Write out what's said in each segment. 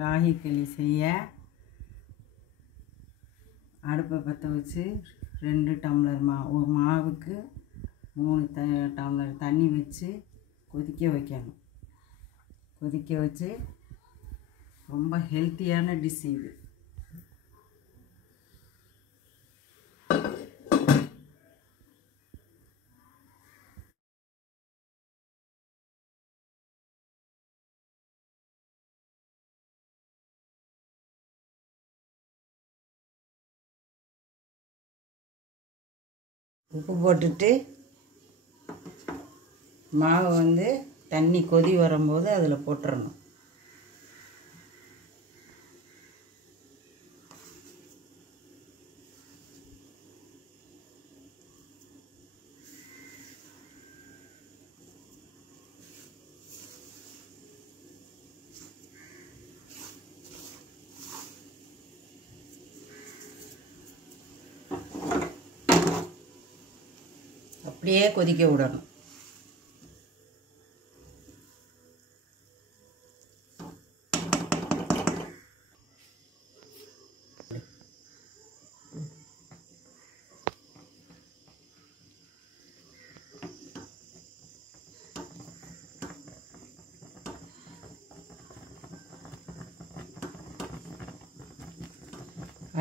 ராகி களி செய்ய அடுப்பை பற்ற வச்சு 2 டம்ளர் ஒரு மாவுக்கு 3 டம்ளர் தண்ணி வச்சு கொதிக்க வைக்கணும். கொதிக்க வச்சு ரொம்ப ஹெல்த்தியான டிஷ் இது. உப்பு போட்டுட்டு மாவு வந்து தண்ணி கொதி வரும்போது அதில் போட்டுறணும். அப்படியே கொதிக்க விடணும்.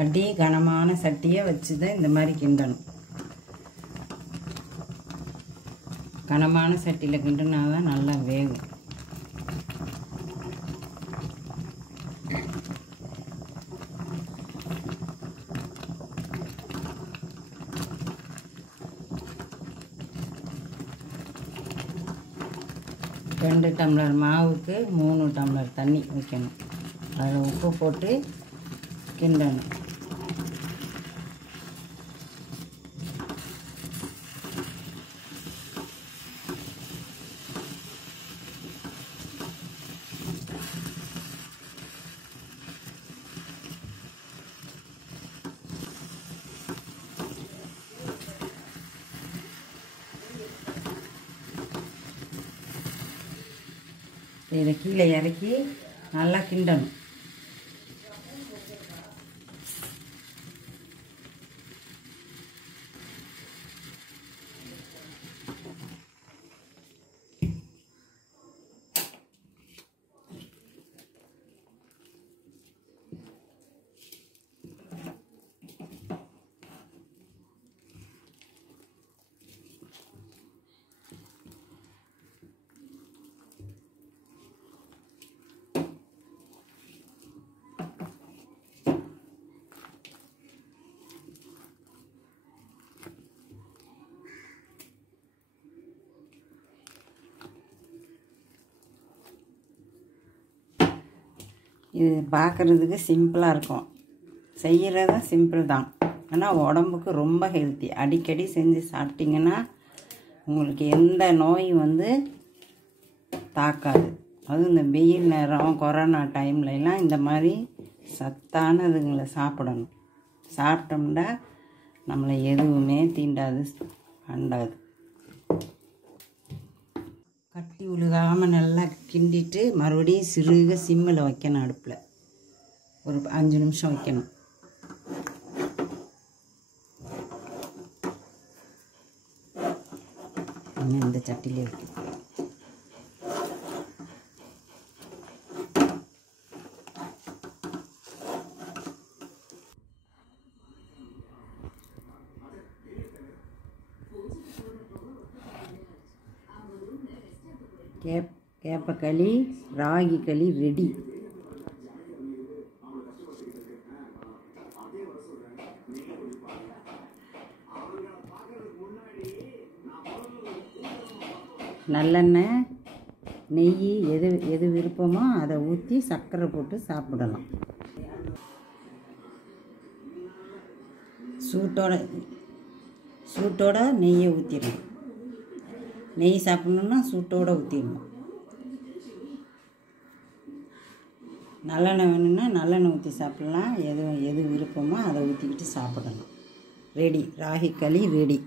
அடி கனமான சட்டியை வச்சு தான் இந்த மாதிரி கிண்டணும். கனமான சட்டியில் கிண்டுனா தான் நல்லா வேகும். ரெண்டு டம்ளர் மாவுக்கு 3 டம்ளர் தண்ணி வைக்கணும். அதில் உப்பு போட்டு கிண்டணும். இதை கீழே இறக்கி நல்லா கிண்டணும். இது பார்க்குறதுக்கு சிம்பிளாக இருக்கும், செய்கிறதும் சிம்பிள் தான். ஆனால் உடம்புக்கு ரொம்ப ஹெல்த்தி. அடிக்கடி செஞ்சு சாப்பிட்டிங்கன்னா உங்களுக்கு எந்த நோயும் வந்து தாக்காது. அதுவும் இந்த வெயில் நேரம் கொரோனா டைம்லலாம் இந்த மாதிரி சத்தானதுங்களை சாப்பிடணும். சாப்பிட்டோம்னா நம்மளை எதுவுமே தீண்டாது, அண்டாது. கட்டி உழுகாமல் நல்லா கிண்டிட்டு மறுபடியும் சிறுக சிம்மில் வைக்கணும். அடுப்பில் ஒரு 5 நிமிஷம் வைக்கணும். இந்த சட்டிலே வைக்கணும். கேப்பக்களி ராகி களி ரெடி. நல்லெண்ணெய் நெய் எது விருப்பமோ அதை ஊற்றி சர்க்கரை போட்டு சாப்பிடலாம். சூட்டோட நெய்யை ஊற்றிடணும். நெய் சாப்பிட்ணுன்னா சூட்டோடு ஊற்றிடணும். நல்லெண்ணெய் வேணும்னா நல்லெண்ணெய் ஊற்றி சாப்பிட்லாம். எது விருப்பமோ அதை ஊற்றிக்கிட்டு சாப்பிடணும். ரெடி, ராகி களி ரெடி.